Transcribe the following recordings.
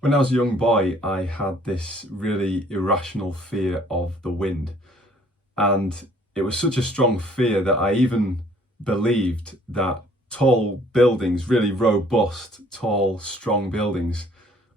When I was a young boy, I had this really irrational fear of the wind. And it was such a strong fear that I even believed that tall buildings, really robust, tall, strong buildings,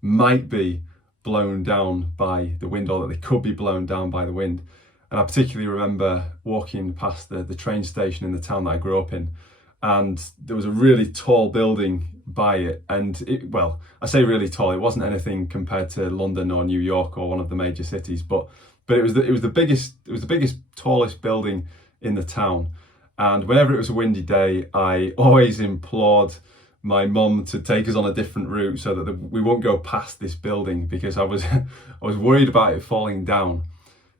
might be blown down by the wind, or that they could be blown down by the wind. And I particularly remember walking past the train station in the town that I grew up in, and there was a really tall building by it. And well, I say really tall, it wasn't anything compared to London or New York or one of the major cities, but it was the biggest, tallest building in the town. And whenever it was a windy day, I always implored my mum to take us on a different route so that we won't go past this building, because I was I was worried about it falling down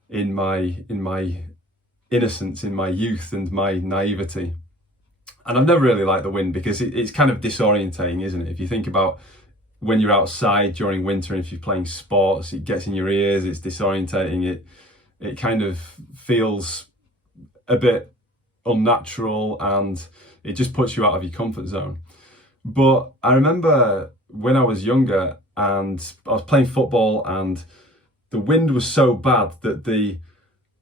in my innocence, in my youth and my naivety. And I've never really liked the wind because it's kind of disorientating, isn't it? If you think about when you're outside during winter and if you're playing sports, it gets in your ears, it's disorientating, it kind of feels a bit unnatural, and it just puts you out of your comfort zone. But I remember when I was younger and I was playing football, and the wind was so bad that the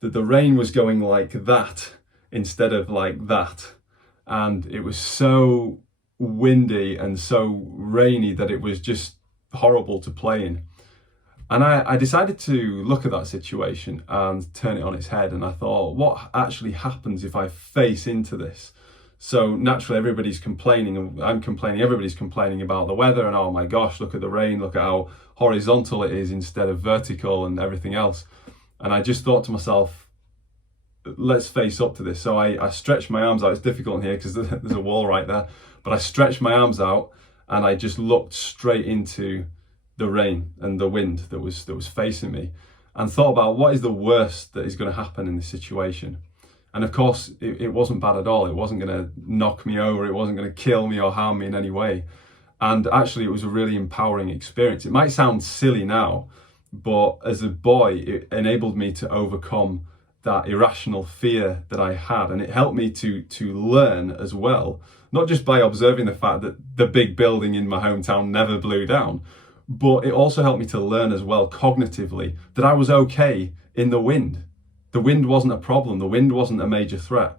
rain was going like that instead of like that. And it was so windy and so rainy that it was just horrible to play in. And I decided to look at that situation and turn it on its head. And I thought, what actually happens if I face into this? So naturally, everybody's complaining, and I'm complaining, everybody's complaining about the weather, and oh my gosh, look at the rain, look at how horizontal it is instead of vertical and everything else. And I just thought to myself, let's face up to this. So I stretched my arms out. It's difficult in here because there's a wall right there, but I stretched my arms out and I just looked straight into the rain and the wind that was facing me, and thought about what is the worst that is going to happen in this situation. And of course, it wasn't bad at all. It wasn't going to knock me over. It wasn't going to kill me or harm me in any way. And actually, it was a really empowering experience. It might sound silly now, but as a boy, it enabled me to overcome that irrational fear that I had. And it helped me to learn as well, not just by observing the fact that the big building in my hometown never blew down, but it also helped me to learn as well cognitively that I was okay in the wind. The wind wasn't a problem. The wind wasn't a major threat.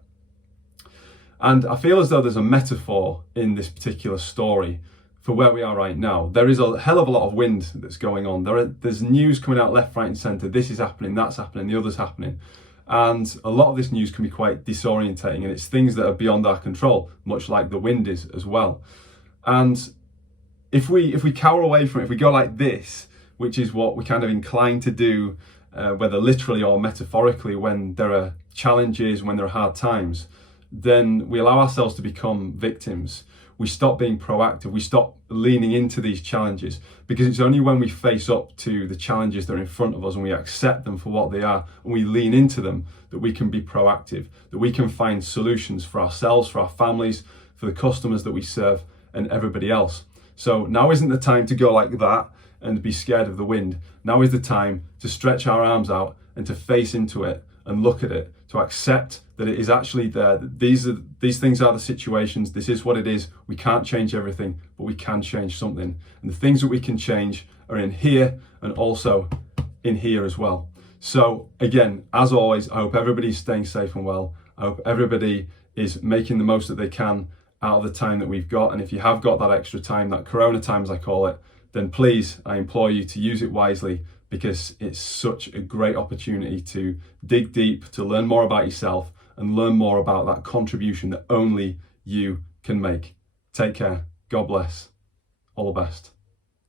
And I feel as though there's a metaphor in this particular story for where we are right now. There is a hell of a lot of wind that's going on. There's news coming out left, right and centre. This is happening, that's happening, the other's happening. And a lot of this news can be quite disorientating, and it's things that are beyond our control, much like the wind is as well. And if we cower away from it, if we go like this, which is what we're kind of inclined to do, whether literally or metaphorically, when there are challenges, when there are hard times, then we allow ourselves to become victims. We stop being proactive. We stop leaning into these challenges, because it's only when we face up to the challenges that are in front of us and we accept them for what they are and we lean into them that we can be proactive, that we can find solutions for ourselves, for our families, for the customers that we serve and everybody else. So now isn't the time to go like that and be scared of the wind. Now is the time to stretch our arms out and to face into it and look at it, to accept that it is actually there. These things are the situations. This is what it is. We can't change everything, but we can change something. And the things that we can change are in here and also in here as well. So again, as always, I hope everybody's staying safe and well. I hope everybody is making the most that they can out of the time that we've got. And if you have got that extra time, that Corona time as I call it, then please, I implore you to use it wisely, because it's such a great opportunity to dig deep, to learn more about yourself and learn more about that contribution that only you can make. Take care. God bless. All the best.